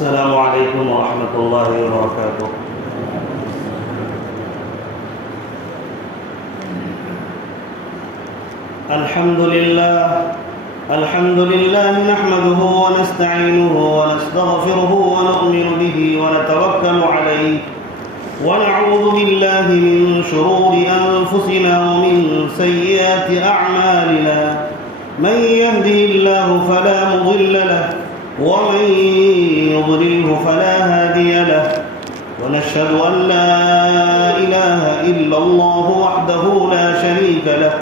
السلام علیکم ورحمۃ اللہ وبرکاتہ۔ الحمد للہ نحمده ونستعینه ونستغفره ونؤمن به ونتوکل علیہ ونعوذ باللہ من شرور انفسنا ومن سیئات اعمالنا من يهده الله فلا مضل له ومن يضلله فلا هادي له ونشهد أن لا إله إلا الله وحده لا شريك له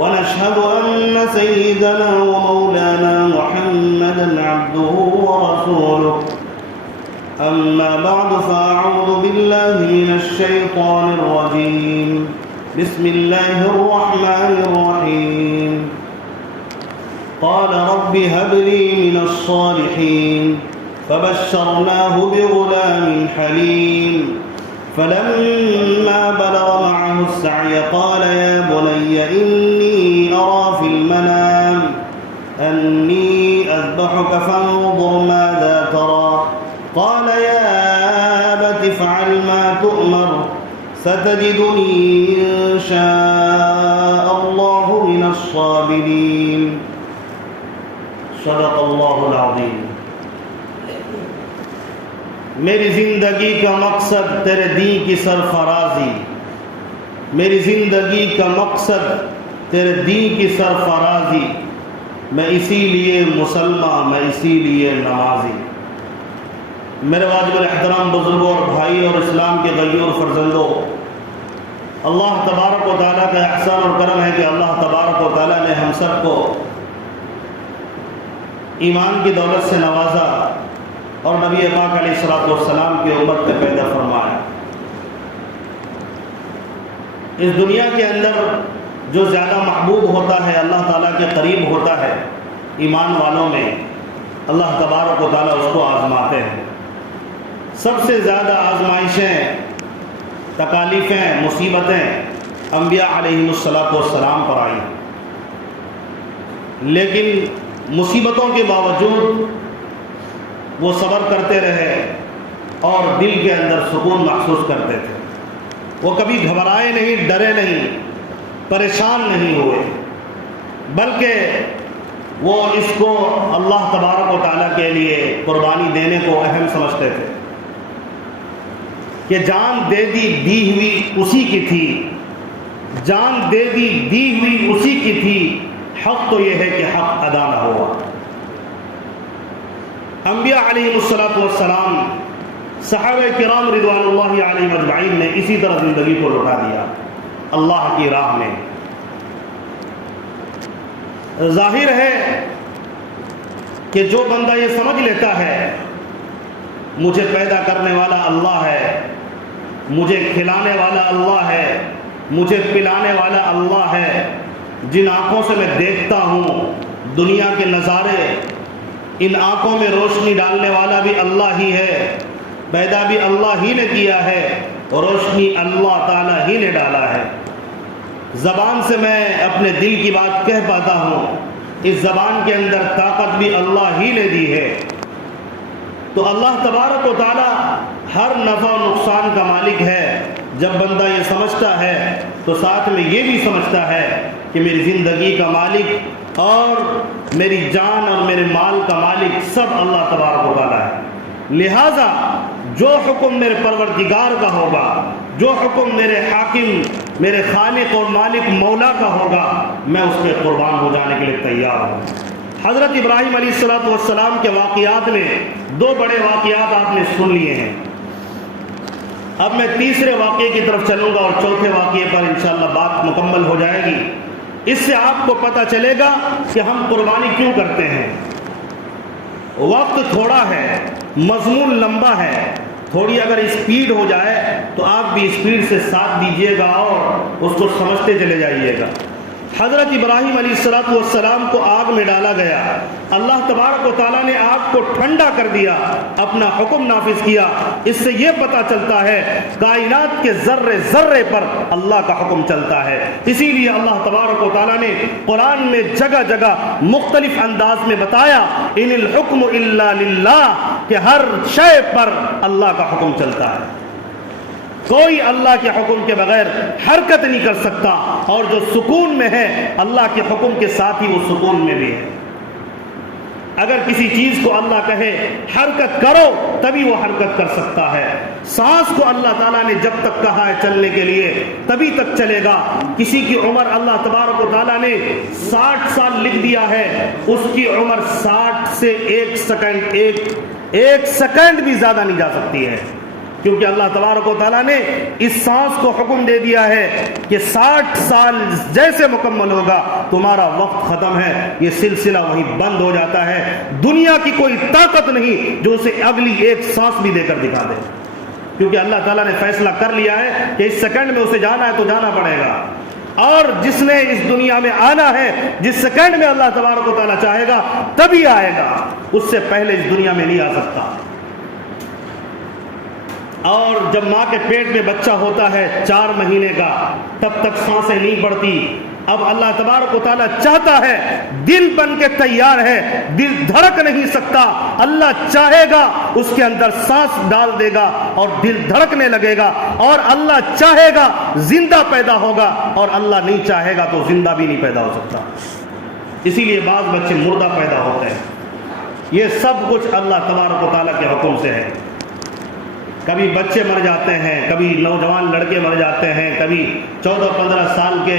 ونشهد أن سيدنا ومولانا محمدا عبده ورسوله أما بعد فأعوذ بالله من الشيطان الرجيم بسم الله الرحمن الرحيم قال رب هب لي من الصالحين فبشرناه بغلام حليم فلما بلغ معه السعي قال يا بني إني أرى في المنام أني أذبحك فانظر ماذا ترى قال يا أبت افعل ما تؤمر ستجدني إن شاء الله من الصابرين صدق اللہ العظیم۔ میری زندگی کا مقصد تیرے دین کی سرفرازی، میری زندگی کا مقصد تیرے دین کی سرفرازی، میں اسی لیے مسلمان، میں اسی لیے نمازی۔ میرے واجب الاحترام بزرگوں اور بھائی اور اسلام کے غیور فرزندوں، اللہ تبارک و تعالیٰ کا احسان اور کرم ہے کہ اللہ تبارک و تعالیٰ نے ہم سب کو ایمان کی دولت سے نوازا اور نبی پاک علیہ الصلوۃ والسلام کی امت میں پیدا فرمایا۔ اس دنیا کے اندر جو زیادہ محبوب ہوتا ہے، اللہ تعالیٰ کے قریب ہوتا ہے، ایمان والوں میں اللہ تبارک و تعالیٰ اس کو آزماتے ہیں۔ سب سے زیادہ آزمائشیں، تکالیفیں، مصیبتیں انبیاء علیہ الصلوۃ والسلام پر آئیں، لیکن مصیبتوں کے باوجود وہ صبر کرتے رہے اور دل کے اندر سکون محسوس کرتے تھے۔ وہ کبھی گھبرائے نہیں، ڈرے نہیں، پریشان نہیں ہوئے، بلکہ وہ اس کو اللہ تبارک و تعالیٰ کے لیے قربانی دینے کو اہم سمجھتے تھے کہ جان دے دی ہوئی اسی کی تھی، جان دے دی ہوئی اسی کی تھی، حق تو یہ ہے کہ حق ادا نہ ہوا۔ انبیاء علیہ الصلوۃ والسلام، صحابہ کرام رضوان اللہ علیہم اجمعین نے اسی طرح زندگی کو لٹا دیا اللہ کی راہ میں۔ ظاہر ہے کہ جو بندہ یہ سمجھ لیتا ہے مجھے پیدا کرنے والا اللہ ہے، مجھے کھلانے والا اللہ ہے، مجھے پلانے والا اللہ ہے، جن آنکھوں سے میں دیکھتا ہوں دنیا کے نظارے، ان آنکھوں میں روشنی ڈالنے والا بھی اللہ ہی ہے، پیدا بھی اللہ ہی نے کیا ہے، روشنی اللہ تعالیٰ ہی نے ڈالا ہے۔ زبان سے میں اپنے دل کی بات کہہ پاتا ہوں، اس زبان کے اندر طاقت بھی اللہ ہی نے دی ہے۔ تو اللہ تبارک و تعالیٰ ہر نفع و نقصان کا مالک ہے۔ جب بندہ یہ سمجھتا ہے تو ساتھ میں یہ بھی سمجھتا ہے کہ میری زندگی کا مالک اور میری جان اور میرے مال کا مالک سب اللہ تبارک و تعالیٰ ہے۔ لہٰذا جو حکم میرے پروردگار کا ہوگا، جو حکم میرے حاکم، میرے خالق اور مالک مولا کا ہوگا، میں اس پہ قربان ہو جانے کے لیے تیار ہوں۔ حضرت ابراہیم علیہ السلام کے واقعات میں دو بڑے واقعات آپ نے سن لیے ہیں۔ اب میں تیسرے واقعے کی طرف چلوں گا اور چوتھے واقعے پر انشاءاللہ بات مکمل ہو جائے گی۔ اس سے آپ کو پتہ چلے گا کہ ہم قربانی کیوں کرتے ہیں۔ وقت تھوڑا ہے، مضمون لمبا ہے، تھوڑی اگر اسپیڈ ہو جائے تو آپ بھی اسپیڈ سے ساتھ دیجیے گا اور اس کو سمجھتے چلے جائیے گا۔ حضرت ابراہیم علیہ السلام کو آگ میں ڈالا گیا، اللہ تبارک و تعالیٰ نے آگ کو ٹھنڈا کر دیا، اپنا حکم نافذ کیا۔ اس سے یہ پتہ چلتا ہے کائنات کے ذرے ذرے پر اللہ کا حکم چلتا ہے۔ اسی لیے اللہ تبارک و تعالیٰ نے قرآن میں جگہ جگہ مختلف انداز میں بتایا ان الحکم الا للہ، کہ ہر شے پر اللہ کا حکم چلتا ہے، کوئی اللہ کے حکم کے بغیر حرکت نہیں کر سکتا، اور جو سکون میں ہے اللہ کے حکم کے ساتھ ہی وہ سکون میں بھی ہے۔ اگر کسی چیز کو اللہ کہے حرکت کرو تبھی وہ حرکت کر سکتا ہے۔ سانس کو اللہ تعالیٰ نے جب تک کہا ہے چلنے کے لیے تبھی تک چلے گا۔ کسی کی عمر اللہ تبارک و تعالیٰ نے 60 سال لکھ دیا ہے، اس کی عمر 60 سے ایک سیکنڈ بھی زیادہ نہیں جا سکتی ہے، کیونکہ اللہ تبارک و تعالیٰ نے اس سانس کو حکم دے دیا ہے کہ 60 سال جیسے مکمل ہوگا تمہارا وقت ختم ہے، یہ سلسلہ وہیں بند ہو جاتا ہے۔ دنیا کی کوئی طاقت نہیں جو اسے اگلی ایک سانس بھی دے کر دکھا دے، کیونکہ اللہ تعالیٰ نے فیصلہ کر لیا ہے کہ اس سیکنڈ میں اسے جانا ہے تو جانا پڑے گا، اور جس نے اس دنیا میں آنا ہے جس سیکنڈ میں اللہ تبارک و تعالیٰ چاہے گا تبھی آئے گا، اس سے پہلے اس دنیا میں نہیں آ سکتا۔ اور جب ماں کے پیٹ میں بچہ ہوتا ہے 4 مہینے کا، تب تک سانسیں نہیں پڑتی۔ اب اللہ تبارک و تعالیٰ چاہتا ہے، دل بن کے تیار ہے، دل دھڑک نہیں سکتا، اللہ چاہے گا اس کے اندر سانس ڈال دے گا اور دل دھڑکنے لگے گا، اور اللہ چاہے گا زندہ پیدا ہوگا، اور اللہ نہیں چاہے گا تو زندہ بھی نہیں پیدا ہو سکتا۔ اسی لیے بعض بچے مردہ پیدا ہوتے ہیں۔ یہ سب کچھ اللہ تبارک و تعالیٰ کے حکم سے ہے۔ کبھی بچے مر جاتے ہیں، کبھی نوجوان لڑکے مر جاتے ہیں، کبھی 14-15 سال کے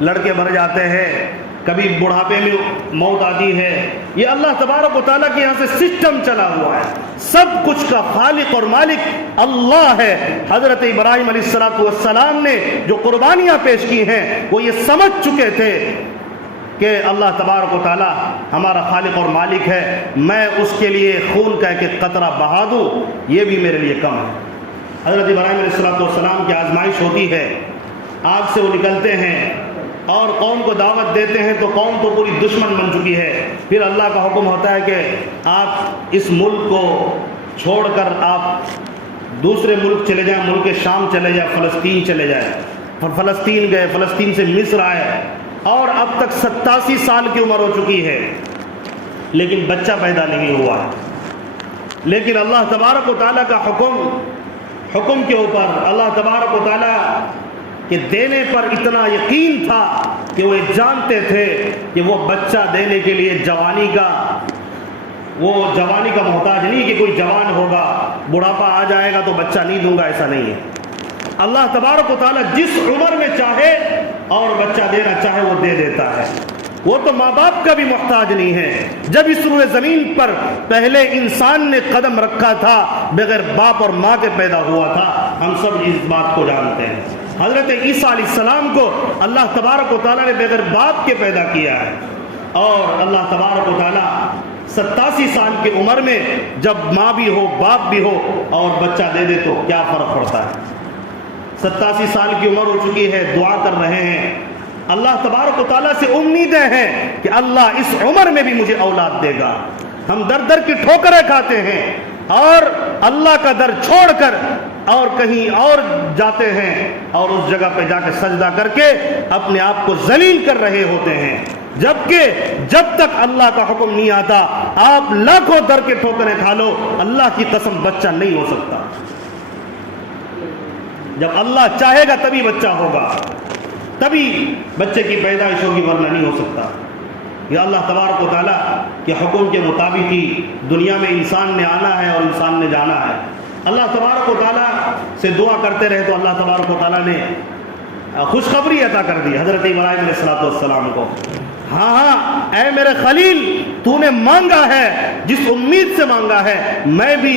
لڑکے مر جاتے ہیں، کبھی بڑھاپے میں موت آتی ہے۔ یہ اللہ تبارک و تعالیٰ کے یہاں سے سسٹم چلا ہوا ہے، سب کچھ کا خالق اور مالک اللہ ہے۔ حضرت ابراہیم علیہ السلام نے جو قربانیاں پیش کی ہیں وہ یہ سمجھ چکے تھے کہ اللہ تبارک و تعالیٰ ہمارا خالق اور مالک ہے، میں اس کے لیے خون کا ایک قطرہ بہا دوں یہ بھی میرے لیے کم ہے۔ حضرت ابراہیم علیہ السلام کی آزمائش ہوتی ہے، آگ سے وہ نکلتے ہیں اور قوم کو دعوت دیتے ہیں تو قوم تو پوری دشمن بن چکی ہے۔ پھر اللہ کا حکم ہوتا ہے کہ آپ اس ملک کو چھوڑ کر آپ دوسرے ملک چلے جائیں، ملک شام چلے جائیں، فلسطین چلے جائیں۔ فلسطین گئے، فلسطین سے مصر آئے، اور اب تک 87 سال کی عمر ہو چکی ہے لیکن بچہ پیدا نہیں ہوا ہے۔ لیکن اللہ تبارک و تعالیٰ کا حکم کے اوپر اللہ تبارک و تعالیٰ کے دینے پر اتنا یقین تھا کہ وہ جانتے تھے کہ وہ بچہ دینے کے لیے جوانی کا محتاج نہیں، کہ کوئی جوان ہوگا بڑھاپا آ جائے گا تو بچہ نہیں دوں گا، ایسا نہیں ہے۔ اللہ تبارک و تعالیٰ جس عمر میں چاہے اور بچہ دینا چاہے وہ دے دیتا ہے۔ وہ تو ماں باپ کا بھی محتاج نہیں ہے۔ جب اس روئے زمین پر پہلے انسان نے قدم رکھا تھا بغیر باپ اور ماں کے پیدا ہوا تھا، ہم سب اس بات کو جانتے ہیں۔ حضرت عیسیٰ علیہ السلام کو اللہ تبارک و تعالیٰ نے بغیر باپ کے پیدا کیا ہے، اور اللہ تبارک و تعالیٰ 87 سال کی عمر میں جب ماں بھی ہو باپ بھی ہو اور بچہ دے دے تو کیا فرق پڑتا ہے۔ 87 سال کی عمر ہو چکی ہے، دعا کر رہے ہیں، اللہ تبارک و تعالیٰ سے امیدیں ہیں کہ اللہ اس عمر میں بھی مجھے اولاد دے گا۔ ہم در در کی ٹھوکریں کھاتے ہیں اور اللہ کا در چھوڑ کر اور کہیں اور جاتے ہیں، اور اس جگہ پہ جا کے سجدہ کر کے اپنے آپ کو ذلیل کر رہے ہوتے ہیں، جبکہ جب تک اللہ کا حکم نہیں آتا آپ لاکھوں در کے ٹھوکریں کھا لو، اللہ کی قسم بچہ نہیں ہو سکتا۔ جب اللہ چاہے گا تبھی بچہ ہوگا، تبھی بچے کی پیدائش ہوگی، ورنہ نہیں ہو سکتا۔ یہ اللہ تبارک و تعالیٰ کے حکم کے مطابق ہی دنیا میں انسان نے آنا ہے اور انسان نے جانا ہے۔ اللہ تبارک و تعالیٰ سے دعا کرتے رہے تو اللہ تبارک و تعالیٰ نے خوشخبری عطا کر دی حضرت ابراہیم علیہ السلام کو۔ ہاں اے میرے خلیل، تو نے مانگا ہے، جس امید سے مانگا ہے میں بھی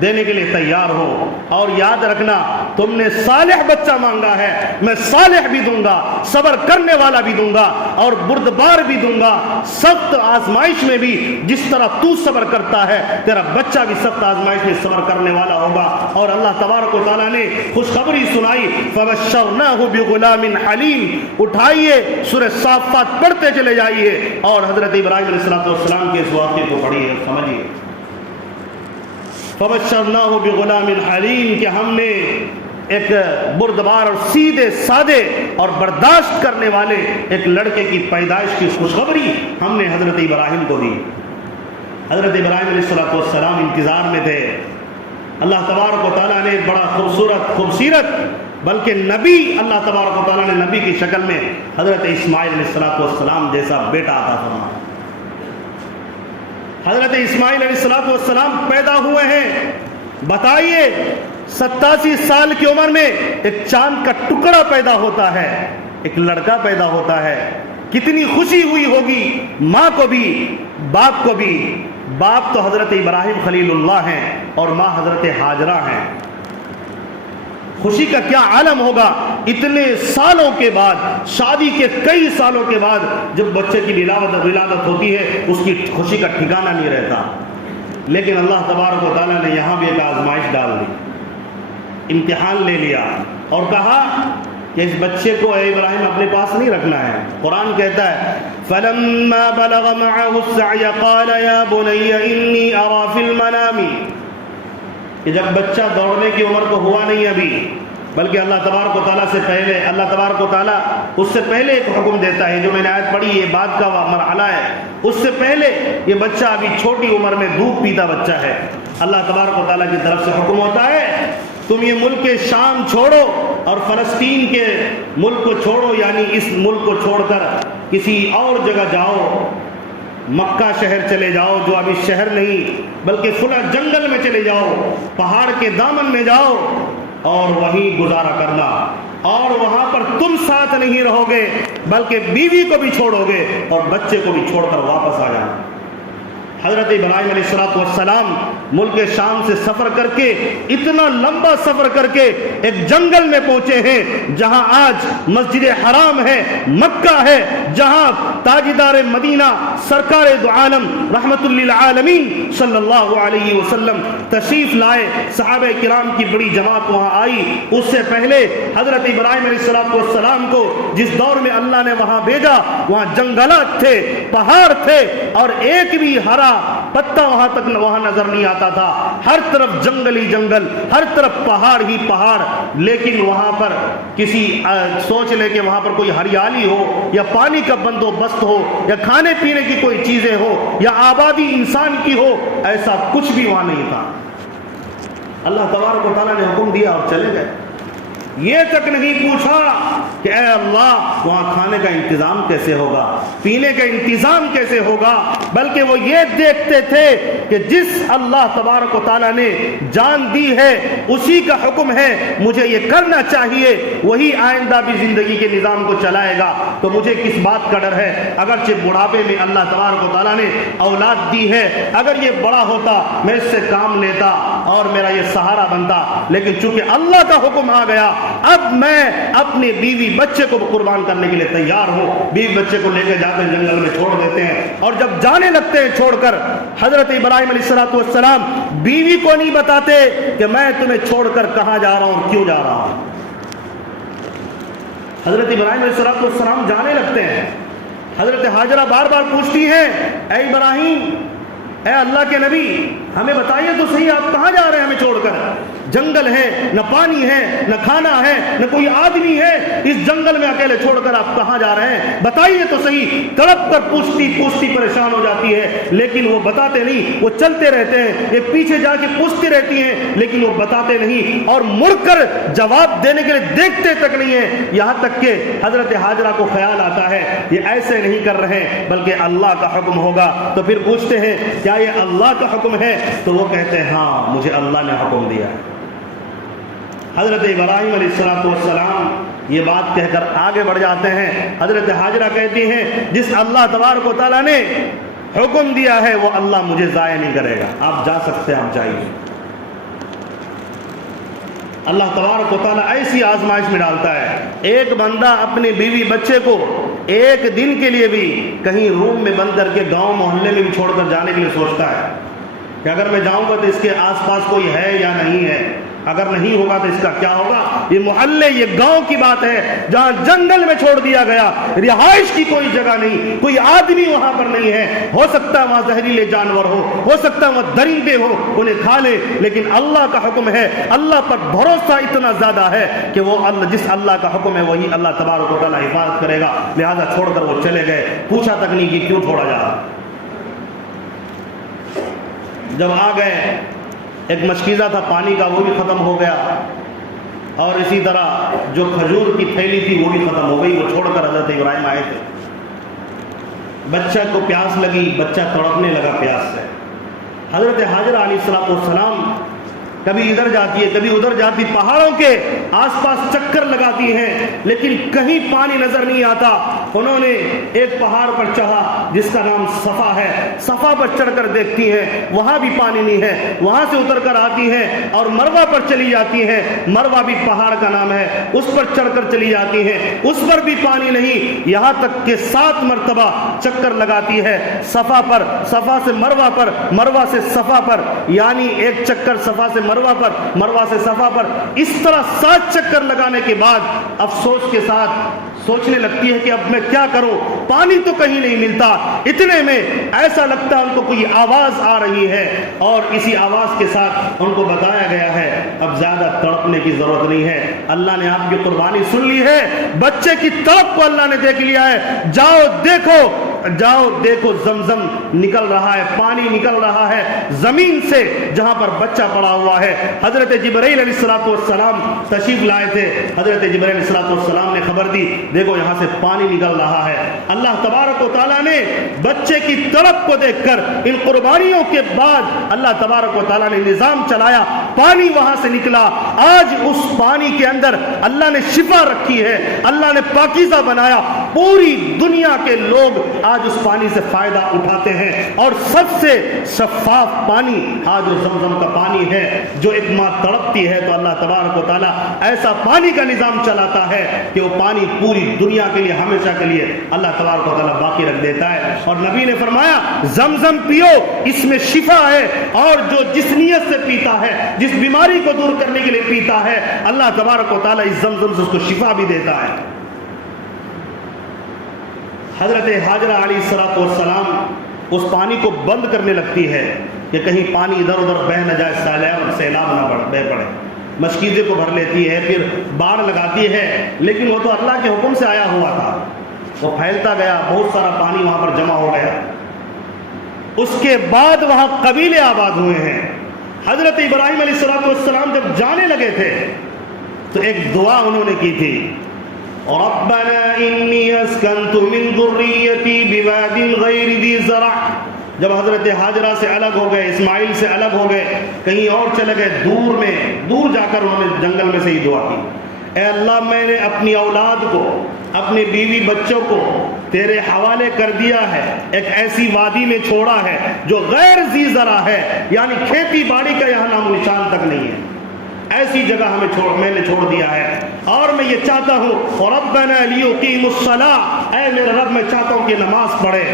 دینے کے لیے تیار ہو، اور یاد رکھنا تم نے صالح بچہ مانگا ہے، میں صالح بھی دوں گا، صبر کرنے والا بھی دوں گا اور بردبار بھی دوں گا۔ سخت آزمائش میں بھی جس طرح تو صبر کرتا ہے تیرا بچہ بھی سخت آزمائش میں صبر کرنے والا ہوگا۔ اور اللہ تبارک و تعالیٰ نے خوشخبری سنائی، فَبَشَّرْنَاهُ بِغُلَامٍ حَلِيمٍ۔ اٹھائیے سورہ صافات پڑھتے چلے جائیے اور حضرت ابراہیم علیہ السلام کے اس واقعے کو پڑھیے، سمجھیے۔ فَبَشَّرْنَاهُ بِغُلَامٍ حَلِيمٍ، کہ ہم نے ایک بردبار اور سیدھے سادے اور برداشت کرنے والے ایک لڑکے کی پیدائش کی خوشخبری ہم نے حضرت ابراہیم کو دی۔ حضرت ابراہیم علیہ السلام انتظار میں تھے. اللہ تبارک و تعالیٰ نے بڑا خوبصورت بلکہ نبی اللہ تبارک و تعالیٰ نے نبی کی شکل میں حضرت اسماعیل علیہ السلام جیسا بیٹا عطا فرمایا. حضرت اسماعیل علیہ السلام پیدا ہوئے ہیں. بتائیے 87 سال کی عمر میں ایک چاند کا ٹکڑا پیدا ہوتا ہے, ایک لڑکا پیدا ہوتا ہے. کتنی خوشی ہوئی ہوگی ماں کو بھی باپ کو بھی. باپ تو حضرت ابراہیم خلیل اللہ ہیں اور ماں حضرت ہاجرہ ہیں. خوشی کا کیا عالم ہوگا اتنے سالوں کے بعد, شادی کے کئی سالوں کے بعد جب بچے کی ولادت ہوتی ہے اس کی خوشی کا ٹھکانہ نہیں رہتا. لیکن اللہ تبارک و تعالیٰ نے یہاں بھی ایک آزمائش ڈال دی, امتحان لے لیا اور کہا کہ اس بچے کو اے ابراہیم اپنے پاس نہیں رکھنا ہے. قرآن کہتا ہے فَلَمَّا بَلَغَ مَعَهُ السَّعْيَ قَالَ يَا بُنَيَّ إِنِّي أَرَى فِي الْمَنَامِ. کہ جب بچہ دوڑنے کی عمر کو ہوا نہیں ابھی, بلکہ اللہ تبارک و تعالیٰ سے پہلے, اللہ تبارک و تعالیٰ اس سے پہلے ایک حکم دیتا ہے جو میں نے آیت پڑھی, یہ بعد کا مرحلہ ہے. اس سے پہلے یہ بچہ ابھی چھوٹی عمر میں دودھ پیتا بچہ ہے. اللہ تبارک و تعالیٰ کی طرف سے حکم ہوتا ہے تم یہ ملک شام چھوڑو اور فلسطین کے ملک کو چھوڑو, یعنی اس ملک کو چھوڑ کر کسی اور جگہ جاؤ. مکہ شہر چلے جاؤ جو ابھی شہر نہیں بلکہ کھلا جنگل میں چلے جاؤ, پہاڑ کے دامن میں جاؤ اور وہیں گزارا کرنا. اور وہاں پر تم ساتھ نہیں رہو گے بلکہ بیوی کو بھی چھوڑو گے اور بچے کو بھی چھوڑ کر واپس آ جانا. حضرت ابراہیم علیہ السلام ملک شام سے سفر کر کے, اتنا لمبا سفر کر کے ایک جنگل میں پہنچے ہیں جہاں آج مسجد حرام ہے, مکہ ہے, جہاں تاجدار مدینہ سرکار دو عالم رحمت للعالمین صلی اللہ علیہ وسلم تشریف لائے. صحابہ کرام کی بڑی جماعت وہاں آئی. اس سے پہلے حضرت ابراہیم علیہ السلام کو جس دور میں اللہ نے وہاں بھیجا وہاں جنگلات تھے, پہاڑ تھے اور ایک بھی ہرا پتا وہاں نظر نہیں آتا تھا. ہر طرف جنگل ہی جنگل, ہر طرف پہاڑ ہی پہاڑ. لیکن وہاں پر کسی سوچ لے کہ وہاں پر کوئی ہریالی ہو یا پانی کا بندوبست ہو یا کھانے پینے کی کوئی چیزیں ہو یا آبادی انسان کی ہو, ایسا کچھ بھی وہاں نہیں تھا. اللہ تبارک و تعالیٰ نے حکم دیا اور چلے گئے. یہ تک نہیں پوچھا کہ اے اللہ وہاں کھانے کا انتظام کیسے ہوگا, پینے کا انتظام کیسے ہوگا, بلکہ وہ یہ دیکھتے تھے کہ جس اللہ تبارک و تعالیٰ نے جان دی ہے اسی کا حکم ہے, مجھے یہ کرنا چاہیے, وہی آئندہ بھی زندگی کے نظام کو چلائے گا. تو مجھے کس بات کا ڈر ہے؟ اگرچہ بڑھاپے میں اللہ تبارک و تعالیٰ نے اولاد دی ہے, اگر یہ بڑا ہوتا میں اس سے کام لیتا اور میرا یہ سہارا بنتا, لیکن چونکہ اللہ کا حکم آ گیا اب میں اپنے بیوی بچے کو قربان کرنے کے لیے تیار ہوں. بیوی بچے کو لے کے جا کر جنگل میں چھوڑ دیتے ہیں اور جب جانے لگتے ہیں چھوڑ کر, حضرت ابراہیم علیہ السلام بیوی کو نہیں بتاتے کہ میں تمہیں چھوڑ کر کہاں جا رہا ہوں اور کیوں جا رہا ہوں. حضرت ابراہیم علیہ السلام جانے لگتے ہیں. حضرت ہاجرہ بار بار پوچھتی ہیں اے ابراہیم, اے اللہ کے نبی, ہمیں بتائیے تو صحیح آپ کہاں جا رہے ہیں ہمیں چھوڑ کر؟ جنگل ہے, نہ پانی ہے, نہ کھانا ہے, نہ کوئی آدمی ہے, اس جنگل میں اکیلے چھوڑ کر آپ کہاں جا رہے ہیں؟ بتائیے تو صحیح. تڑپ کر پوچھتی پریشان ہو جاتی ہے, لیکن وہ بتاتے نہیں. وہ چلتے رہتے ہیں, یہ پیچھے جا کے پوچھتی رہتی ہیں, لیکن وہ بتاتے نہیں اور مڑ کر جواب دینے کے لیے دیکھتے تک نہیں ہیں. یہاں تک کہ حضرت ہاجرہ کو خیال آتا ہے یہ ایسے نہیں کر رہے بلکہ اللہ کا حکم ہوگا. تو پھر پوچھتے ہیں کیا یہ اللہ کا حکم ہے؟ تو وہ کہتے ہیں ہاں مجھے اللہ نے حکم دیا. حضرت ابراہیم علیہ السلام یہ بات کہہ کر آگے بڑھ جاتے ہیں. حضرت ہاجرہ کہتی ہیں جس اللہ تبارک و تعالیٰ نے حکم دیا ہے وہ اللہ مجھے ضائع نہیں کرے گا, آپ جا سکتے ہیں, آپ جائیے. اللہ تبارک و تعالیٰ ایسی آزمائش میں ڈالتا ہے. ایک بندہ اپنے بیوی بچے کو ایک دن کے لیے بھی کہیں روم میں بند کر کے گاؤں محلے میں بھی چھوڑ کر جانے کے لیے سوچتا ہے کہ اگر میں جاؤں گا تو اس کے آس پاس کوئی ہے یا نہیں ہے, اگر نہیں ہوگا تو اس کا کیا ہوگا. یہ محلے, یہ گاؤں کی بات ہے جہاں جنگل میں چھوڑ دیا گیا, رہائش کی کوئی جگہ نہیں, کوئی آدمی وہاں پر نہیں ہے. ہو سکتا ہے وہاں زہریلے جانور ہو سکتا ہے وہاں درندے ہو, انہیں کھا لے, لیکن اللہ کا حکم ہے. اللہ پر بھروسہ اتنا زیادہ ہے کہ وہ جس اللہ کا حکم ہے وہی اللہ تبارک و تعالیٰ حفاظت کرے گا. لہذا چھوڑ کر وہ چلے گئے, پوچھا تک نہیں کہ کیوں چھوڑا جا رہا. جب آ گئے ایک مشکیزہ تھا پانی کا، وہ بھی ختم ہو گیا، اور اسی طرح جو کھجور کی تھیلی تھی وہ بھی ختم ہو گئی، وہ چھوڑ کر حضرت ابراہیم آئے تھے۔ بچہ کو پیاس لگی، بچہ تڑپنے لگا پیاس سے۔ حضرت حاجرہ علیہ السلام کبھی ادھر جاتی ہے کبھی ادھر جاتی، پہاڑوں کے آس پاس چکر لگاتی ہیں لیکن کہیں پانی نظر نہیں آتا۔ انہوں نے ایک پہاڑ پر چڑھا جس کا نام صفا ہے، صفا پر چڑھ کر دیکھتی ہیں، وہاں بھی پانی نہیں ہے، وہاں سے اتر کر آتی ہیں اور مروہ پر چلی جاتی ہیں، مروہ بھی پہاڑ کا نام ہے، اس پر چڑھ کر چلی جاتی ہیں، اس پر بھی پانی نہیں، یہاں تک کہ 7 مرتبہ چکر لگاتی ہے صفا پر، صفا سے مروہ پر، مروہ سے صفا پر، یعنی ایک چکر صفا سے مروہ پر، مروہ سے صفا پر، اس طرح 7 چکر لگانے کے بعد افسوس کے ساتھ سوچنے لگتی ہے کہ اب میں کیا کروں، پانی تو کہیں نہیں ملتا۔ اتنے میں ایسا لگتا ہے ان کو کوئی آواز آ رہی ہے، اور اسی آواز کے ساتھ ان کو بتایا گیا ہے اب زیادہ تڑپنے کی ضرورت نہیں ہے، اللہ نے آپ کی قربانی سن لی ہے، بچے کی تڑپ کو اللہ نے دیکھ لیا ہے، جاؤ دیکھو زمزم نکل رہا ہے، پانی نکل رہا ہے زمین سے جہاں پر بچہ پڑا ہوا ہے۔ حضرت جبرائیل علیہ السلام تشریف لائے تھے، حضرت جبرائیل علیہ السلام نے خبر دی دیکھو یہاں سے پانی نکل رہا ہے۔ اللہ تبارک و تعالیٰ نے بچے کی تڑپ کو دیکھ کر ان قربانیوں کے بعد اللہ تبارک و تعالیٰ نے نظام چلایا، پانی وہاں سے نکلا۔ آج اس پانی کے اندر اللہ نے شفا رکھی ہے، اللہ نے پاکیزہ بنایا، پوری دنیا کے لوگ آج اس پانی سے فائدہ اٹھاتے ہیں، اور سب سے شفاف پانی آج جو زمزم کا پانی ہے، جو ایک ماں تڑپتی ہے تو اللہ تبارک و تعالیٰ ایسا پانی کا نظام چلاتا ہے کہ وہ پانی پوری دنیا کے لیے ہمیشہ کے لیے اللہ تبارک و تعالیٰ باقی رکھ دیتا ہے۔ اور نبی نے فرمایا زمزم پیو، اس میں شفا ہے، اور جو جس نیت سے پیتا ہے، جس بیماری کو دور کرنے کے لیے پیتا ہے، اللہ تبارک و تعالیٰ اس زمزم سے اس کو شفا بھی دیتا ہے۔ حضرت حاجرہ علیہ السلام اس پانی کو بند کرنے لگتی ہے کہ کہیں پانی ادھر ادھر بہ نہ جائے، سیلاب نہ بہ پڑے، مشکیزے کو بھر لیتی ہے، پھر باڑ لگاتی ہے، لیکن وہ تو اللہ کے حکم سے آیا ہوا تھا، وہ پھیلتا گیا، بہت سارا پانی وہاں پر جمع ہو گیا۔ اس کے بعد وہاں قبیلے آباد ہوئے ہیں۔ حضرت ابراہیم علیہ السلام جب جانے لگے تھے تو ایک دعا انہوں نے کی تھی، ربنا انی اسکنت من ذریتی بواد غیر ذی زرع۔ جب حضرت حاجرہ سے الگ ہو گئے، اسماعیل سے الگ ہو گئے، کہیں اور چلے گئے، دور جا کر انہوں نے جنگل میں سے ہی دعا کی، اے اللہ میں نے اپنی اولاد کو، اپنی بیوی بچوں کو تیرے حوالے کر دیا ہے، ایک ایسی وادی میں چھوڑا ہے جو غیر ذی زرع ہے، یعنی کھیتی باڑی کا یہاں نام و نشان تک نہیں ہے، ایسی جگہ میں نے چھوڑ دیا ہے، اور میں یہ چاہتا ہوں ربنا لیقیموا الصلاۃ، اے میرے رب میں چاہتا ہوں کہ نماز پڑھے،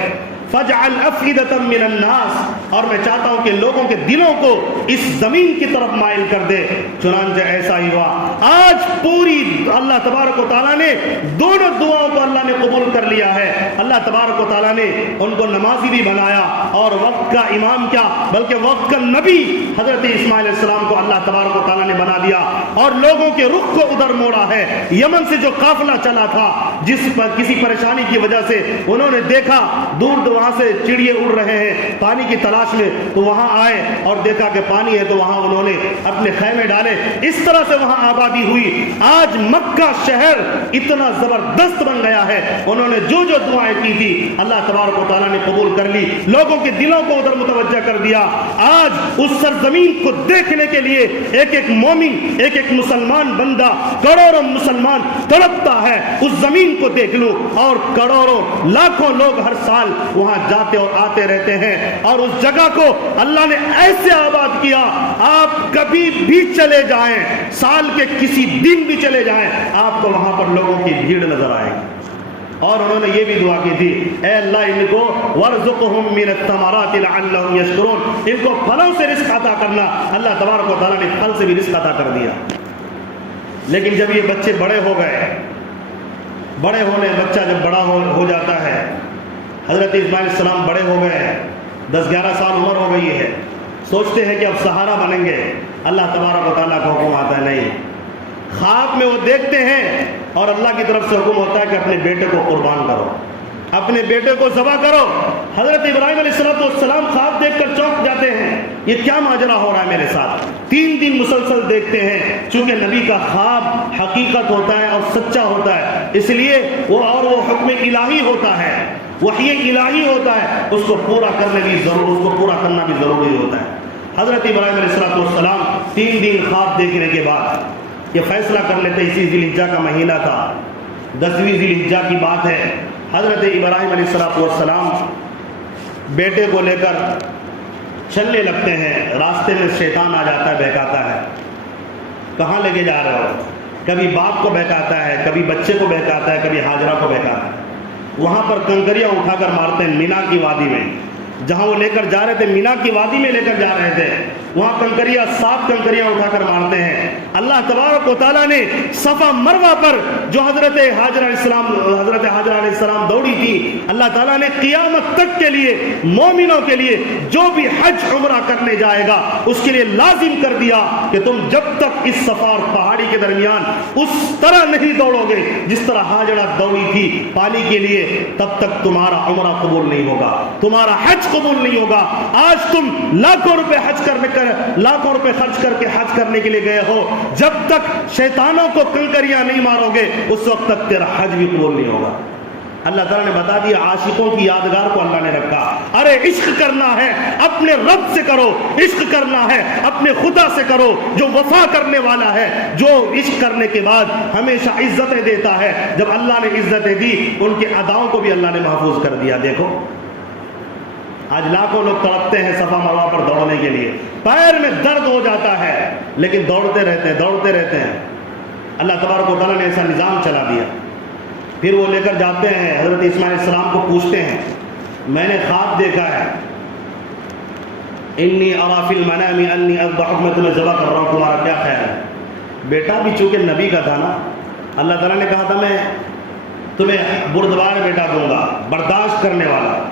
فاجعل افئدة من الناس، اور میں چاہتا ہوں کہ لوگوں کے دلوں کو اس زمین کی طرف مائل کر دے۔ چنانچہ ایسا ہی ہوا، آج پوری اللہ تبارک و تعالیٰ نے دونوں دعاؤں کو اللہ نے قبول کر لیا ہے۔ اللہ تبارک و تعالیٰ نے ان کو نمازی بھی بنایا، اور وقت کا امام کیا بلکہ وقت کا نبی حضرت اسماعیل علیہ السلام کو اللہ تبارک و تعالیٰ نے بنا دیا، اور لوگوں کے رخ کو ادھر موڑا ہے۔ یمن سے جو قافلہ چلا تھا، جس پر کسی پریشانی کی وجہ سے انہوں نے دیکھا دور وہاں سے چڑیے اڑ رہے ہیں پانی کی تلاش میں، تو وہاں آئے اور دیکھا کہ پانی ہے، تو وہاں انہوں نے اپنے خیمے ڈالے، اس طرح سے وہاں آبادی ہوئی۔ آج مکہ شہر اتنا زبردست بن گیا ہے، انہوں نے جو دعائیں کی تھی اللہ تبارک و تعالیٰ نے قبول کر لی، لوگوں کے دلوں کو ادھر متوجہ کر دیا۔ آج اس سرزمین کو دیکھنے کے لیے ایک مومن، ایک مسلمان بندہ، کروڑوں مسلمان تڑپتا ہے اس زمین کو دیکھ لوں، اور کروڑوں لاکھوں لوگ ہر سال وہاں جاتے اور آتے رہتے ہیں، اور اس جگہ کو اللہ نے ایسے آباد کیا، آپ کبھی بھی چلے جائیں، سال کے کسی دن بھی چلے جائیں، آپ کو وہاں پر لوگوں کی بھیڑ نظر آئے گی۔ اور انہوں نے یہ بھی دعا کی تھی، اے اللہ ان کو وارزقہم من الثمرات لعلہم یشکرون، ان کو پھلوں سے رزق عطا کرنا۔ اللہ تبارک و تعالیٰ نے پھل سے بھی رزق عطا کر دیا۔ لیکن جب یہ بچے بڑے ہو گئے، بچہ جب بڑا ہو جاتا ہے، حضرت اسماعیل علیہ السلام بڑے ہو گئے ہیں، 10-11 سال عمر ہو گئی ہے، سوچتے ہیں کہ اب سہارا بنیں گے، اللہ تبارک و تعالیٰ کا حکم آتا ہے نہیں، خواب میں وہ دیکھتے ہیں اور اللہ کی طرف سے حکم ہوتا ہے کہ اپنے بیٹے کو قربان کرو، اپنے بیٹے کو ذبح کرو۔ حضرت ابراہیم علیہ السلام خواب دیکھ کر چونک جاتے ہیں، یہ کیا ماجرا ہو رہا ہے میرے ساتھ؟ 3 دن مسلسل دیکھتے ہیں، چونکہ نبی کا خواب حقیقت ہوتا ہے اور سچا ہوتا ہے، اس لیے وہ حکم الہی ہوتا ہے، وحی الہی ہوتا ہے، اس کو پورا کرنا بھی ضروری ہوتا ہے۔ حضرت ابراہیم علیہ السلام 3 دن خواب دیکھنے کے بعد یہ فیصلہ کر لیتے، اسی ذی الحجہ کا مہینہ تھا، 10ویں ذی الحجہ کی بات ہے۔ حضرت ابراہیم علیہ السلام بیٹے کو لے کر چلنے لگتے ہیں، راستے میں شیطان آ جاتا ہے، بہکاتا ہے، کہاں لے کے جا رہے ہو؟ کبھی باپ کو بہکاتا ہے، کبھی بچے کو بہکاتا ہے، کبھی ہاجرہ کو بہکاتا ہے۔ وہاں پر کنکریاں اٹھا کر مارتے ہیں، مینا کی وادی میں، جہاں وہ لے کر جا رہے تھے، مینا کی وادی میں لے کر جا رہے تھے، وہاں صاف کنکریاں اٹھا کر مارتے ہیں۔ اللہ تبارک و تعالیٰ نے صفا مروہ پر جو حضرت حاجرہ علیہ السلام دوڑی تھی، اللہ تعالیٰ نے قیامت تک کے لیے مومنوں کے لیے جو بھی حج عمرہ کرنے جائے گا اس کے لیے لازم کر دیا کہ تم جب تک اس صفا اور پہاڑی کے درمیان اس طرح نہیں دوڑو گے جس طرح حاجرہ دوڑی تھی پانی کے لیے، تب تک تمہارا عمرہ قبول نہیں ہوگا، تمہارا حج قبول نہیں ہوگا۔ آج تم لاکھوں روپے خرچ کر کے حج کرنے کے لیے گئے ہو، جب تک شیطانوں کو کنکریاں نہیں مارو گے اس وقت تک تیرا حج بھی قبول نہیں ہوگا۔ اللہ تعالیٰ نے بتا دیا، عاشقوں کی یادگار کو اللہ نے رکھا۔ ارے عشق کرنا ہے اپنے رب سے کرو، عشق کرنا ہے اپنے خدا سے کرو جو وفا کرنے والا ہے، جو عشق کرنے کے بعد ہمیشہ عزتیں دیتا ہے۔ جب اللہ نے عزتیں دی، ان کے اداؤں کو بھی اللہ نے محفوظ کر دیا۔ دیکھو آج لاکھوں لوگ تڑپتے ہیں صفا مروہ پر دوڑنے کے لیے، پیر میں درد ہو جاتا ہے لیکن دوڑتے رہتے ہیں۔ اللہ تبارک و تعالیٰ نے ایسا نظام چلا دیا۔ پھر وہ لے کر جاتے ہیں، حضرت اسماعیل علیہ السلام کو پوچھتے ہیں، میں نے خواب دیکھا ہے، انی ارا فی المنام انی اذبحک، میں تمہیں ذبح کر رہا ہوں، تمہارا کیا خیال ہے؟ بیٹا بھی چونکہ نبی کا تھا نا، اللہ تعالیٰ نے کہا تھا میں تمہیں بردبار بیٹا دوں گا، برداشت کرنے والا۔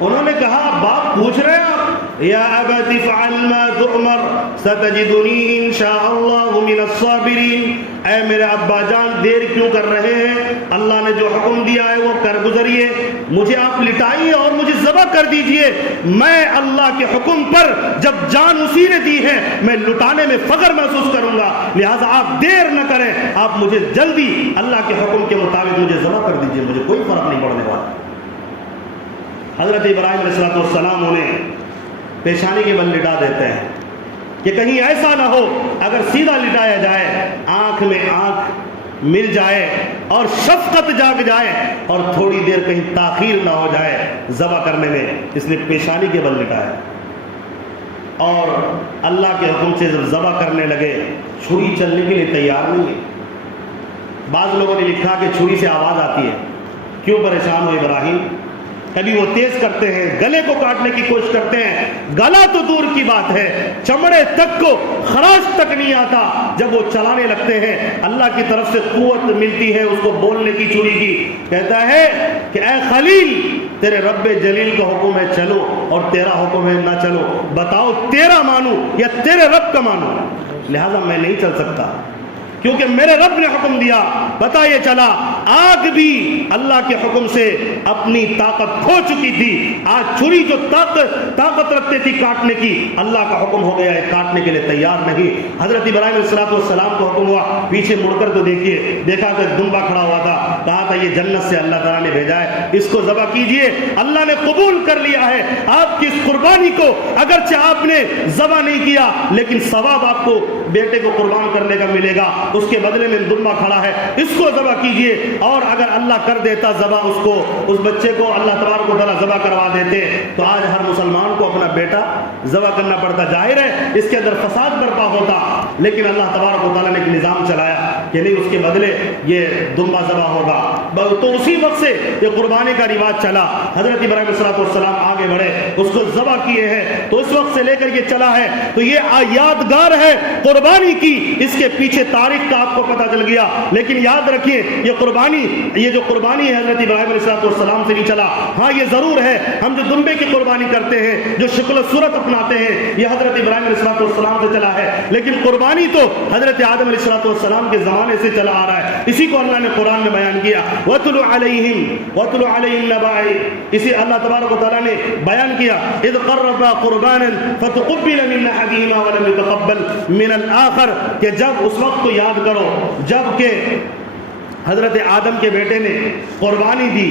انہوں نے کہا باپ پوچھ رہے ہیں آپ، یا ابت افعل ما تؤمر ستجدنی انشاء اللہ من الصابرین، اے میرے ابا جان دیر کیوں کر رہے ہیں؟ اللہ نے جو حکم دیا ہے وہ کر گزریے، مجھے آپ لٹائیے اور مجھے ذبح کر دیجئے، میں اللہ کے حکم پر جب جان اسی نے دی ہے میں لٹانے میں فخر محسوس کروں گا، لہٰذا آپ دیر نہ کریں، آپ مجھے جلدی اللہ کے حکم کے مطابق مجھے ذبح کر دیجئے، مجھے کوئی فرق نہیں پڑنے والا۔ حضرت ابراہیم علیہ السلام انہیں پیشانی کے بل لٹا دیتے ہیں کہ کہیں ایسا نہ ہو اگر سیدھا لٹایا جائے آنکھ میں آنکھ مل جائے اور شفقت جاگ جائے اور تھوڑی دیر کہیں تاخیر نہ ہو جائے ذبح کرنے میں، اس نے پیشانی کے بل لٹایا اور اللہ کے حکم سے جب ذبح کرنے لگے چھری چلنے کے لیے تیار نہیں ہے۔ بعض لوگوں نے لکھا کہ چھری سے آواز آتی ہے، کیوں پریشان ہو ابراہیم؟ کبھی وہ تیز کرتے ہیں، گلے کو کاٹنے کی کوشش کرتے ہیں، گلا تو دور کی بات ہے چمڑے تک کو خراش تک نہیں آتا، جب وہ چلانے لگتے ہیں اللہ کی طرف سے قوت ملتی ہے اس کو بولنے کی چھری کی، کہتا ہے کہ اے خلیل تیرے رب جلیل کا حکم ہے چلو اور تیرا حکم ہے نہ چلو، بتاؤ تیرا مانوں یا تیرے رب کا مانوں؟ لہذا میں نہیں چل سکتا کیونکہ میرے رب نے حکم دیا۔ پتہ یہ چلا آگ بھی اللہ کے حکم سے اپنی طاقت کھو چکی تھی، آج چھری جو طاقت رکھتے تھی کاٹنے کی، اللہ کا حکم ہو گیا ہے کاٹنے کے لیے تیار نہیں۔ حضرت ابراہیم علیہ السلام کو حکم ہوا، پیچھے مڑ کر تو دیکھیے، دیکھا تو دمبا کھڑا ہوا تھا، کہا تھا یہ جنت سے اللہ تعالیٰ نے بھیجا ہے، اس کو ذبح کیجئے، اللہ نے قبول کر لیا ہے آپ کی اس قربانی کو، اگرچہ آپ نے ذبح نہیں کیا لیکن ثواب آپ کو بیٹے کو قربان کرنے کا ملے گا، اس کے بدلے میں دمبا کھڑا ہے، اس کو ذبح کیجئے۔ اور اگر اللہ کر دیتا ذبح اس بچے کو اللہ تبارک و تعالیٰ ذبح کروا دیتے تو آج ہر مسلمان کو اپنا بیٹا ذبح کرنا پڑتا، ظاہر ہے اس کے اندر فساد برپا ہوتا، لیکن اللہ تبارک و تعالیٰ نے ایک نظام چلایا کہ نہیں، اس کے بدلے یہ دمبا ذبح ہوگا، تو اسی وقت سے یہ قربانی کا رواج چلا۔ حضرت ابراہیم علیہ السلام آگے بڑھے، اس کو ذبح کیے ہیں، تو اس وقت سے لے کر یہ چلا ہے، تو یہ یادگار ہے قربانی کی، اس کے پیچھے تاریخ کا آپ کو پتہ چل گیا، لیکن یاد رکھیے یہ جو قربانی ہے حضرت ابراہیم علیہ السلام سے نہیں چلا۔ ہاں یہ ضرور ہے ہم جو دمبے کی قربانی کرتے ہیں، جو شکل و صورت اپناتے ہیں، یہ حضرت ابراہیم علیہ السلام سے چلا ہے، لیکن قربانی تو حضرت آدم علیہ السلام کے زمانے زمانے سے چلا آ رہا ہے. اسی کو اللہ نے قرآن میں بیان کیا. وَاتْلُ عَلَيْهِمْ نَبَأَ، اسی اللہ تبارک و تعالیٰ نے بیان کیا اِذْ قَرَّبَا قُرْبَانًا فَتُقُبِّلَ مِنْ أَحَدِهِمَا وَلَمْ يُتَقَبَّلْ مِنَ الْآخَرِ، کہ جب اس وقت کو یاد کرو جب کہ حضرت آدم کے بیٹے نے قربانی دی،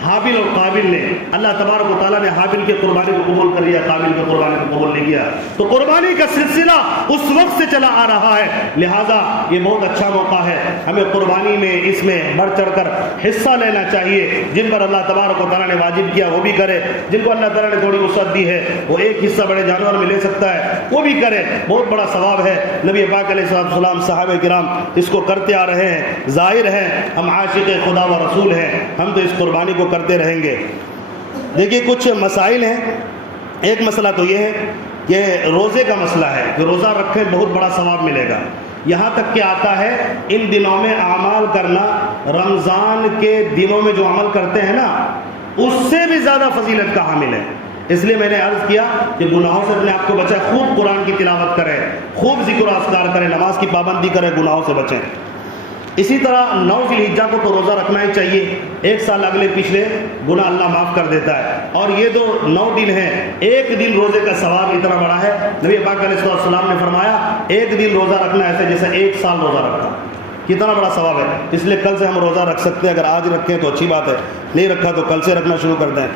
حابل اور قابل نے. اللہ تبارک و تعالیٰ نے حابل کی قربانی کو قبول کر لیا، قابل کی قربانی کو قبول نہیں کیا. تو قربانی کا سلسلہ اس وقت سے چلا آ رہا ہے. لہٰذا یہ بہت اچھا موقع ہے، ہمیں قربانی میں اس میں بڑھ چڑھ کر حصہ لینا چاہیے. جن پر اللہ تبارک و تعالیٰ نے واجب کیا وہ بھی کرے، جن کو اللہ تعالیٰ نے تھوڑی وسعت دی ہے وہ ایک حصہ بڑے جانور میں لے سکتا ہے وہ بھی کرے، بہت بڑا ثواب ہے. نبی پاک علیہ السلام، صحابہ کرام اس کو کرتے آ رہے ہیں. ظاہر ہے ہم عاشق خدا و رسول ہیں، ہم تو اس قربانی کو کرتے رہیں گے. دیکھیے کچھ مسائل ہیں. ایک مسئلہ تو یہ ہے کہ روزے کا مسئلہ ہے کہ روزہ رکھیں بہت بڑا ثواب ملے گا. یہاں تک کہ آتا ہے ان دنوں میں اعمال کرنا رمضان کے دنوں میں جو عمل کرتے ہیں نا اس سے بھی زیادہ فضیلت کا حامل ہے. اس لیے میں نے عرض کیا کہ گناہوں سے اپنے آپ کو بچائیں، خوب قرآن کی تلاوت کریں، خوب ذکر و اذکار کریں، نماز کی پابندی کریں، گناہوں سے بچیں. اسی طرح 9 ذی الحجہ کو تو روزہ رکھنا ہی چاہیے. ایک سال اگلے پچھلے گناہ اللہ معاف کر دیتا ہے. اور یہ جو 9 دن ہیں، ایک دن روزے کا ثواب اتنا بڑا ہے. نبی پاک علیہ السلام نے فرمایا ایک دن روزہ رکھنا ایسے جیسے ایک سال روزہ رکھنا. کتنا بڑا ثواب ہے. اس لیے کل سے ہم روزہ رکھ سکتے ہیں. اگر آج رکھیں تو اچھی بات ہے، نہیں رکھا تو کل سے رکھنا شروع کر دیں.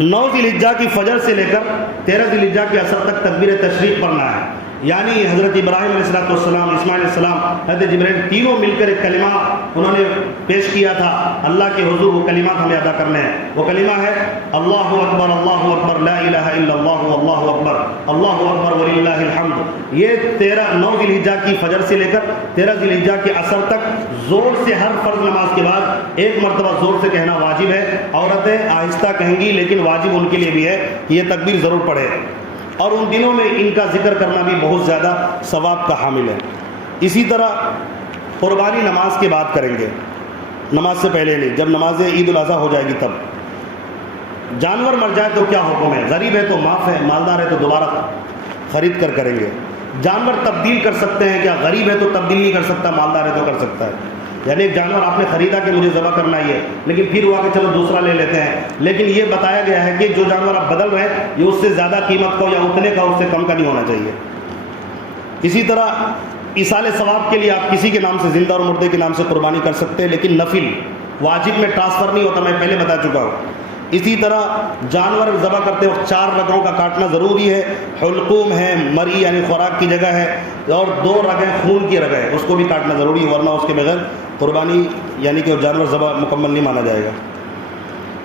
9 ذی الحجہ کی فجر سے لے کر 13 ذی الحجہ کے عصر تک تکبیر تشریق پڑھنا ہے. یعنی حضرت ابراہیم علیہ السلام، اسماعیل علیہ السلام، حضرت جبرائیل تینوں مل کر ایک کلمہ انہوں نے پیش کیا تھا اللہ کے حضور. وہ کلمات ہمیں ادا کرنے ہیں. وہ کلمہ ہے اللہ اکبر اللہ اکبر لا الہ الا اللہ اللہ اکبر اللہ اکبر وللہ الحمد. یہ 9 ذی الحجہ کی فجر سے لے کر 13 ذی الحجہ کے عصر تک زور سے ہر فرض نماز کے بعد ایک مرتبہ زور سے کہنا واجب ہے. عورتیں آہستہ کہیں گی لیکن واجب ان کے لیے بھی ہے کہ یہ تکبیر ضرور پڑھے. اور ان دنوں میں ان کا ذکر کرنا بھی بہت زیادہ ثواب کا حامل ہے. اسی طرح قربانی نماز کے بعد کریں گے، نماز سے پہلے نہیں. جب نماز عید الاضحیٰ ہو جائے گی تب. جانور مر جائے تو کیا حکم ہے؟ غریب ہے تو معاف ہے، مالدار ہے تو دوبارہ خرید کر کریں گے. جانور تبدیل کر سکتے ہیں کیا؟ غریب ہے تو تبدیل نہیں کر سکتا، مالدار ہے تو کر سکتا ہے. یعنی ایک جانور آپ نے خریدا کہ مجھے ذبح کرنا ہی ہے، لیکن پھر ہوا کہ چلو دوسرا لے لیتے ہیں. لیکن یہ بتایا گیا ہے کہ جو جانور آپ بدل رہے ہیں یہ اس سے زیادہ قیمت کا یا اتنے کا، اس سے کم کا نہیں ہونا چاہیے. اسی طرح ایصال ثواب کے لیے آپ کسی کے نام سے، زندہ اور مردے کے نام سے قربانی کر سکتے ہیں، لیکن نفل واجب میں ٹرانسفر نہیں ہوتا، میں پہلے بتا چکا ہوں. اسی طرح جانور ذبح کرتے وقت 4 رگوں کا کاٹنا ضروری ہے. حلقوم ہے، مری یعنی خوراک کی جگہ ہے، اور 2 رگیں خون کی رگیں، اس کو بھی کاٹنا ضروری ہے، ورنہ اس کے بغیر قربانی یعنی کہ جانور ذبح مکمل نہیں مانا جائے گا.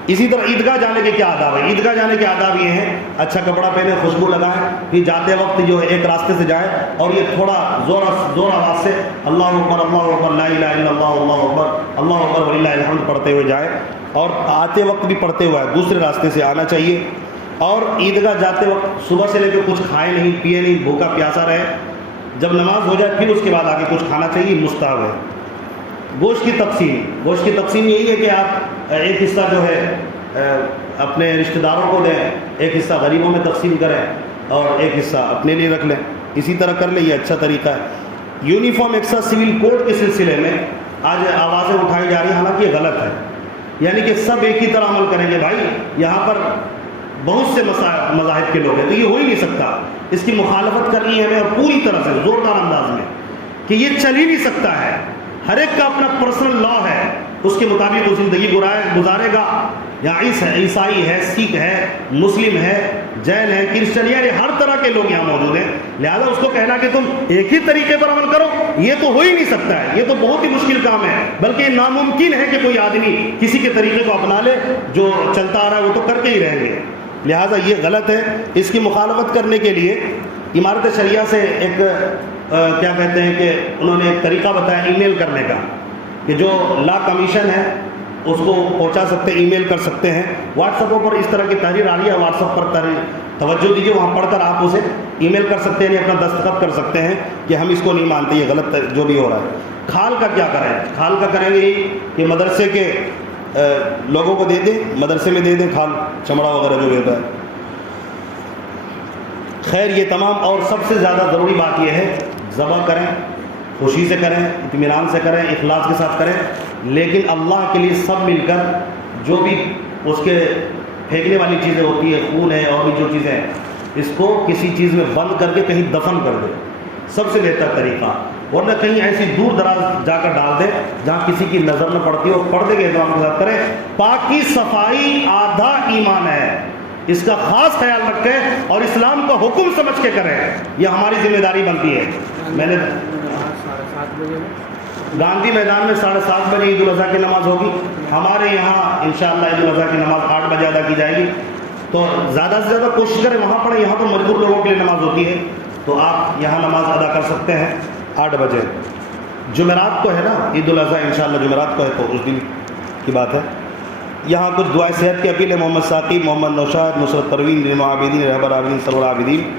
اسی طرح عیدگاہ جانے کے کیا آداب ہیں؟ عیدگاہ جانے کے آداب یہ ہیں اچھا کپڑا پہنے، خوشبو لگائیں، پھر جاتے وقت جو ہے ایک راستے سے جائیں اور یہ تھوڑا زور آواز سے اللہ اکبر لا الہ الا اللہ اکبر وللہ الحمد پڑھتے ہوئے جائیں. اور آتے وقت بھی پڑھتے ہوئے دوسرے راستے سے آنا چاہیے. اور عیدگاہ جاتے وقت صبح سے لے کے کچھ کھائے نہیں، پیے نہیں، بھوکا پیاسا رہے. جب نماز ہو جائے پھر اس کے بعد آگے کچھ کھانا چاہیے، مستحب ہے. گوشت کی تقسیم یہی ہے کہ آپ ایک حصہ جو ہے اپنے رشتہ داروں کو دیں، ایک حصہ غریبوں میں تقسیم کریں اور ایک حصہ اپنے لیے رکھ لیں. اسی طرح کر لیں، یہ اچھا طریقہ ہے. یونیفارم ایکسا سول کوڈ کے سلسلے میں آج آوازیں اٹھائی جا رہی ہیں، حالانکہ یہ غلط ہے. یعنی کہ سب ایک ہی طرح عمل کریں گے. بھائی یہاں پر بہت سے مذاہب کے لوگ ہیں تو یہ ہو ہی نہیں سکتا. اس کی مخالفت کرنی ہے ہمیں اور پوری طرح سے زوردار انداز میں کہ یہ چل ہی نہیں سکتا ہے. ہر ایک کا اپنا پرسنل لا ہے، اس کے مطابق وہ زندگی گزارے گا. یہاں عیسائی ہے، سکھ ہے، مسلم ہے، جین ہے، کرسچن، یعنی ہر طرح کے لوگ یہاں موجود ہیں. لہذا اس کو کہنا کہ تم ایک ہی طریقے پر عمل کرو یہ تو ہو ہی نہیں سکتا ہے. یہ تو بہت ہی مشکل کام ہے، بلکہ یہ ناممکن ہے کہ کوئی آدمی کسی کے طریقے کو اپنا لے. جو چلتا آ رہا ہے وہ تو کرتے ہی رہیں گے. لہذا یہ غلط ہے. اس کی مخالفت کرنے کے لیے امارت شریعہ سے ایک کیا کہتے ہیں کہ انہوں نے ایک طریقہ بتایا ای میل کرنے کا، کہ جو لا کمیشن ہے اس کو پہنچا سکتے، ای میل کر سکتے ہیں. واٹس ایپوں پر اس طرح کی تحریر آ رہی ہے، واٹس ایپ پر تحریر توجہ دیجیے، وہاں پڑھ کر آپ اسے ای میل کر سکتے ہیں، یعنی اپنا دستخط کر سکتے ہیں کہ ہم اس کو نہیں مانتے، یہ غلط جو بھی ہو رہا ہے. کھال کا کیا کریں؟ کھال کا کریں گے کہ مدرسے کے لوگوں کو دے دیں، مدرسے میں دے دیں کھال، چمڑا وغیرہ جو ہوتا ہے. خیر یہ تمام. اور سب سے زیادہ ضروری بات یہ ہے ذبح کریں، خوشی سے کریں، اطمینان سے کریں، اخلاص کے ساتھ کریں، لیکن اللہ کے لیے سب مل کر جو بھی اس کے پھینکنے والی چیزیں ہوتی ہیں، خون ہے اور بھی جو چیزیں ہیں، اس کو کسی چیز میں بند کر کے کہیں دفن کر دیں، سب سے بہتر طریقہ، ورنہ کہیں ایسی دور دراز جا کر ڈال دیں جہاں کسی کی نظر نہ پڑتی ہو، پردے کے اہتمام کے ساتھ کریں۔ پاکی صفائی آدھا ایمان ہے، اس کا خاص خیال رکھیں اور اسلام کا حکم سمجھ کے کریں، یہ ہماری ذمہ داری بنتی ہے۔ میں نے گاندھی میدان میں 7:30 بجے عید الاضحیٰ کی نماز ہوگی، ہمارے یہاں انشاءاللہ عید الاضحیٰ کی نماز 8 بجے ادا کی جائے گی، تو زیادہ سے زیادہ کوشش کریں وہاں پڑھیں، یہاں تو مجبور لوگوں کے لیے نماز ہوتی ہے، تو آپ یہاں نماز ادا کر سکتے ہیں 8 بجے۔ جمعرات کو ہے نا عید الاضحیٰ، انشاءاللہ جمعرات کو ہے، تو اس دن کی بات ہے۔ یہاں کچھ دعائیں صحت کی اپیل ہے، محمد ثاقب، محمد نوشاد، نصرت پروین، رینو عابدین، رہبر عابدین، سرور عابدین،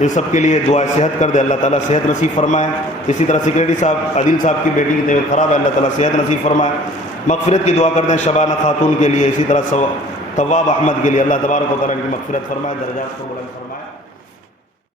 ان سب کے لیے دعائیں صحت کر دے، اللہ تعالیٰ صحت نصیب فرمائے۔ اسی طرح سیکریٹری صاحب عادل صاحب کی بیٹی کی طبیعت خراب ہے، اللہ تعالیٰ صحت نصیب فرمائے۔ مغفرت کی دعا کر دیں شبانہ خاتون کے لیے، اسی طرح طواب احمد کے لیے، اللہ تبارک و تعالیٰ کی مغفرت فرمائے، درجات کو بلند فرمائے۔